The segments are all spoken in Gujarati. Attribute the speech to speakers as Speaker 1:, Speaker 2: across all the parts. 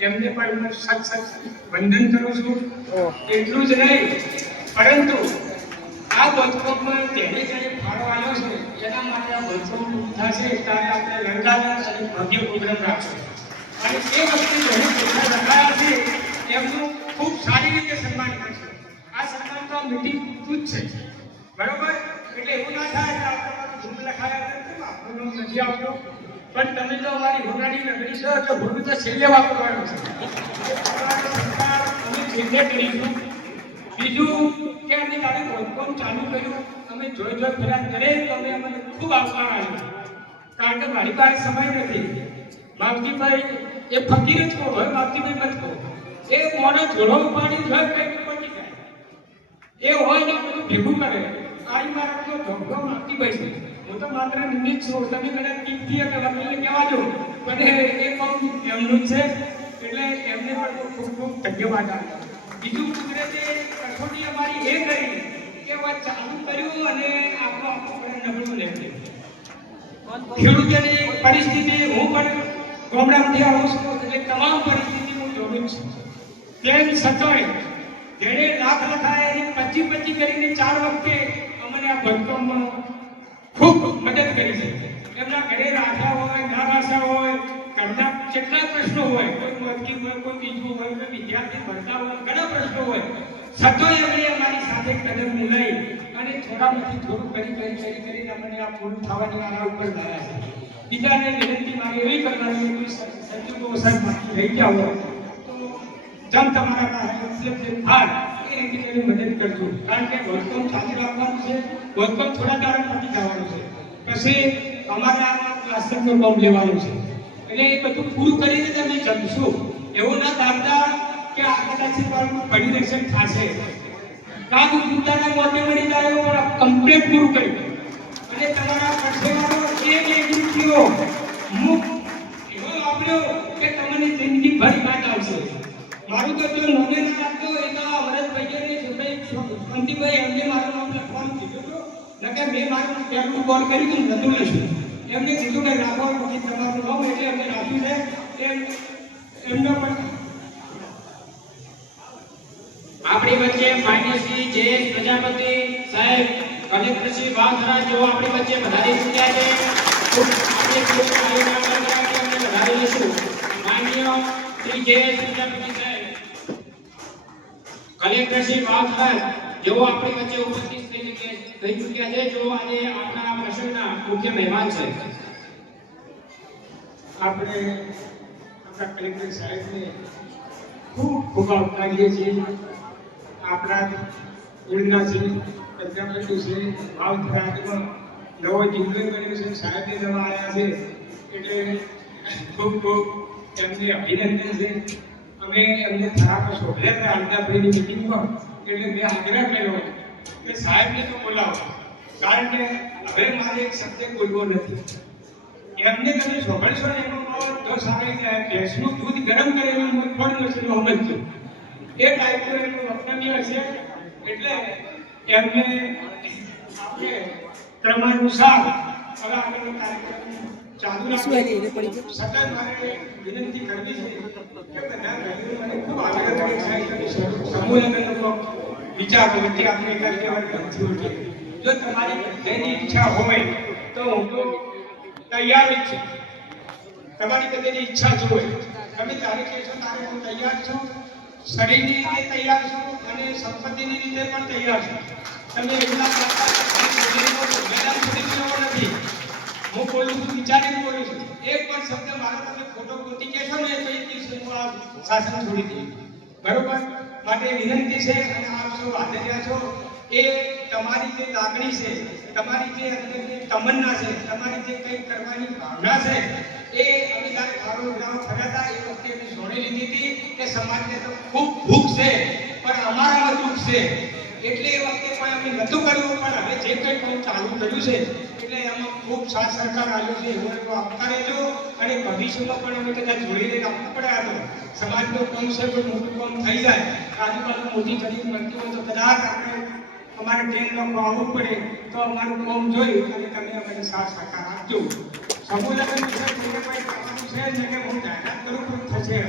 Speaker 1: એમને પણ હું સત સત વંદન કરું છું એટલું જ નહીં પરંતુ આ બચપનમાં જેને જેને ફાળો આવ્યો છે એના માટે આ વર્ષો થશે ત્યારે આપણે રંગાદાસ અને ભવ્ય પ્રોગ્રામ રાખશું અને એ વખતે જેને પૈસા રખાયા છે એમનું ખૂબ સારી રીતે સન્માન કરશે આ સન્માન તો મીટિંગ જ છે બરોબર એટલે એવું ના થાય કે આપણે મારું ધૂમ લખાયા કેમ આપણું નથી આવતું? પણ તમે તો અમારી હોનારી નગરી છો તો ભૂમિ તો છેલ્લે વાપરવાનો છે. અમે છેલ્લે કરીશું બીજું કે અમે તારે કોમ ચાલુ કર્યું અમે જોઈ જોઈ ફરિયાદ કરે તો અમે અમને ખૂબ આભાર આવ્યો કારણ કે મારી પાસે સમય નથી. માવજીભાઈ, એ ફકીર જ કહો હોય માવજીભાઈ મત કહો. એ મોને જોડો ઉપાડી જ હોય કંઈક પહોંચી જાય. એ હોય ને બધું ભેગું કરે. મારા તો ધોકો માવજીભાઈ છે. હું તો માત્ર નિમિત્ત છું, તમે કદાચ કીધી કે વકીલને કહેવા દો. પણ એ એ એમનું છે, એટલે એમને પણ ખૂબ ખૂબ ધન્યવાદ આપ્યો બીજું કુદરતે કઠોટી અમારી એ કરી કે હવે ચાલુ કર્યું અને આપણો આખો પણ નબળું લેવું ખેડૂતોની પરિસ્થિતિ, હું પણ ગામડામાંથી આવું છું, એટલે તમામ પરિસ્થિતિ હું જોઉં છું. તેમ છતાંય, જેણે લાખ લખાય એની પચી પચી કરીને ચાર વખતે અમને આ ભટકમમાં ખૂબ મદદ કરી છે. એમના ઘરે રાજા હોય, ના રાજા હોય, ઘરના કેટલા પ્રશ્નો હોય, કોઈ વકીલ હોય, કોઈ બીજું હોય, કોઈ વિદ્યાર્થી ભણતા હોય, ઘણા પ્રશ્નો હોય. છતાંય એમણે અમારી સાથે કદમ મિલાઈ અને થોડામાંથી થોડું કરી કરી કરી, કરીને અમને આ પૂરું થવાની આના ઉપર લાયા છે. બીજાને વિનંતી મારી એવી કરવાની કોઈ સંજોગો સાહેબ રહી ગયા હોય જેમ તમારા પાસે ઉપલબ્ધ થાય એ રીતે મદદ કરજો. કારણ કે વર્તન ચાલુ રાખવાનું છે, વર્તન થોડા દાડા પતી જવાનું છે. પછી અમારે પ્લાસ્ટિકનો બોમ્બ લેવાનો છે. એટલે એ બધું પૂરું કરીને જ જમશો. એવું ના ધારતા કે આ કદાચ પડી રહેશે થશે. કાં તો પોતાના મોતે મળી જાય પણ કમ્પ્લેટ પૂરું કર્યું. અને તમારા પરસેવાનો એક એક રૂપિયો મુખ એવો વાપર્યો કે તમને જિંદગી ભર યાદ આવશે. મારું તો જો મને ના રાખતો, એ તો વરદભાઈ ને એમને મારું નામ લખવાનું કીધું હતું. નકે મેં મારું પહેલું કોલ કર્યું હતું નતું લખ્યું. એમને કીધું કે રાખો પછી તમારું નામ એટલે એમને રાખ્યું છે. એમ એમનો પણ
Speaker 2: આપણી વચ્ચે માન્ય જે પ્રજાપતિ સાહેબ કલેક્ટરશ્રી વાઘરા જેઓ આપણી વચ્ચે વધારી ચૂક્યા છે. આપણે વધારી શ્રી જે પ્રજાપતિ કલેક્ટરશ્રી વાઘરા જેઓ આપણી વચ્ચે ઉપસ્થિત થઈ થઈ ચૂક્યા છે, જો આજે આપણા પ્રસંગના મુખ્ય મહેમાન છે.
Speaker 1: આપણે આપણા કલેક્ટર સાહેબને ખૂબ ખૂબ આવકારીએ છીએ. આપણા ઉડનાથી પ્રજાપતિ છે ભાવધરાજમાં નવો જિલ્લો બન્યો છે સાહેબને નવા આવ્યા છે. એટલે ખૂબ ખૂબ એમને અભિનંદન છે. અમે એમને થરાપ શોભ્યા હતા અલ્લાભાઈની મિટિંગમાં એટલે મેં આગ્રહ કર્યો કે સાહેબને તો બોલાવો. કારણ કે હવે મારે એક શબ્દ બોલવો નથી. એમને તમે સાંભળશો ને એનો સાંભળી જાય ભેંસનું દૂધ ગરમ કરેલું નથી નસીબ સમજજો એ ટાઈપનું એનું વક્તવ્ય છે એટલે એમને આપણે ક્રમાનુસાર હવે આગળનો કાર્યક્રમ રાખીએ સતત મારે વિનંતી કરવી છે કે બધા આગ્રહ કરે કે વિચાર આપણે જો તમારી બધાની ઈચ્છા હોય તો હું તો તૈયાર જ છું. તમારી બધાની ઈચ્છા જ હોય. તમે તારે કહેશો તારે હું તૈયાર છું. શરીરની રીતે તૈયાર છું અને સંપત્તિની રીતે પણ તૈયાર છું. તમે એટલા મેદાન નથી. હું બોલું છું વિચારીને બોલું છું એક પણ શબ્દ મારો તમે ખોટો ગોતી કહેશો ને તો એક દિવસે આ શાસન છોડી દઈશ બરોબર? માટે વિનંતી છે અને આપ સૌ હાજર રહ્યા છો. એ તમારી જે લાગણી છે, તમારી જે અંદરની તમન્ના છે, તમારી જે કંઈક કરવાની ભાવના છે, એ અમે જ્યારે ખારો ઉડાવ ફર્યા હતા, એ વખતે અમે સોની લીધી હતી. કે સમાજને તો ખૂબ ભૂખ છે, પણ અમારામાં દુઃખ છે. એટલે એ વખતે પણ અમે નહોતું કર્યું, પણ હવે જે કંઈ પણ ચાલુ કર્યું છે, એટલે એમાં ખૂબ સાથ સહકાર આવ્યો છે, એવો એટલો આપતા રહેજો. અને ભવિષ્યમાં પણ અમે કદાચ જોડી લઈને આપવું પડે આ તો. સમાજનો કોમ છે કોઈ મોટું કોમ થઈ જાય. આજુબાજુ મોટી ખરીદ મળતી હોય તો કદાચ આપણે અમારે ટ્રેનમાં આવવું પડે. તો અમારું કોમ જોઈ અને તમે અમને સાથ સહકાર આપજો. સમુદાય વિશે કોઈને કોઈ કરવાનું છે જેને હું જાહેરાત કરું પણ થશે.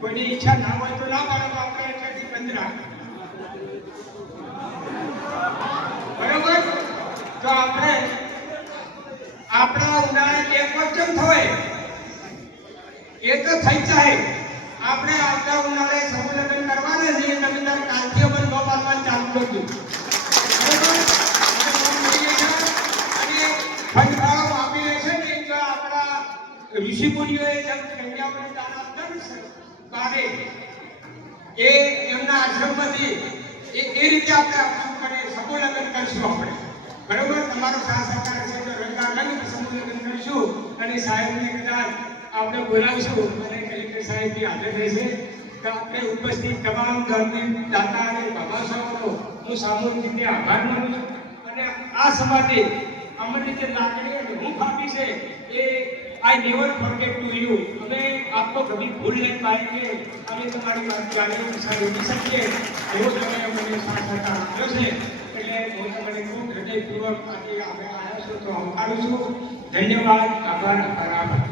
Speaker 1: કોઈની ઈચ્છા ના હોય તો ના પાડો આપણે એટલેથી બંધ રાખો બરોબર તો આપણે આપણા ઉદાહરણ એક વચન થાય. એ તો થઈ જાય. આપણે આવતા ઉનાળે સમૂહ લગ્ન કરવાના છીએ તમે તાર કાલથી અમને નો ચાલુ કર્યું ઋષિ આપણા ઋષિમુનિઓએ જેમ કન્યાઓને દાન આપતા ને એ એમના આશ્રમમાંથી એ રીતે આપણે આપશું કરીએ સમૂહ લગ્ન કરશું આપણે. બરોબર? તમારો સાથ સહકાર છે તો રંગા રંગ સંબોધન કરીશું અને સાહેબને કદાચ આપણે બોલાવીશું અને કલેક્ટર સાહેબ આગળ હાજર રહેશે. તો આપણે ઉપસ્થિત તમામ ગામની દાતા અને બાબા સાહેબનો હું સામૂહિક રીતે આભાર માનું છું. અને આ સમાજે અમને જે લાગણી અને હૂંફ આપી છે, એ I never forget to you. અમે આપકો કભી ભૂલ નહીં પાએંગે અમે તમારી વાત સમજી શકીએ. એવો તમે અમને સાથ સહકાર આપ્યો છે. હું આજે અમે આવ્યા છો તો છું ધન્યવાદ આભાર આભાર આભાર.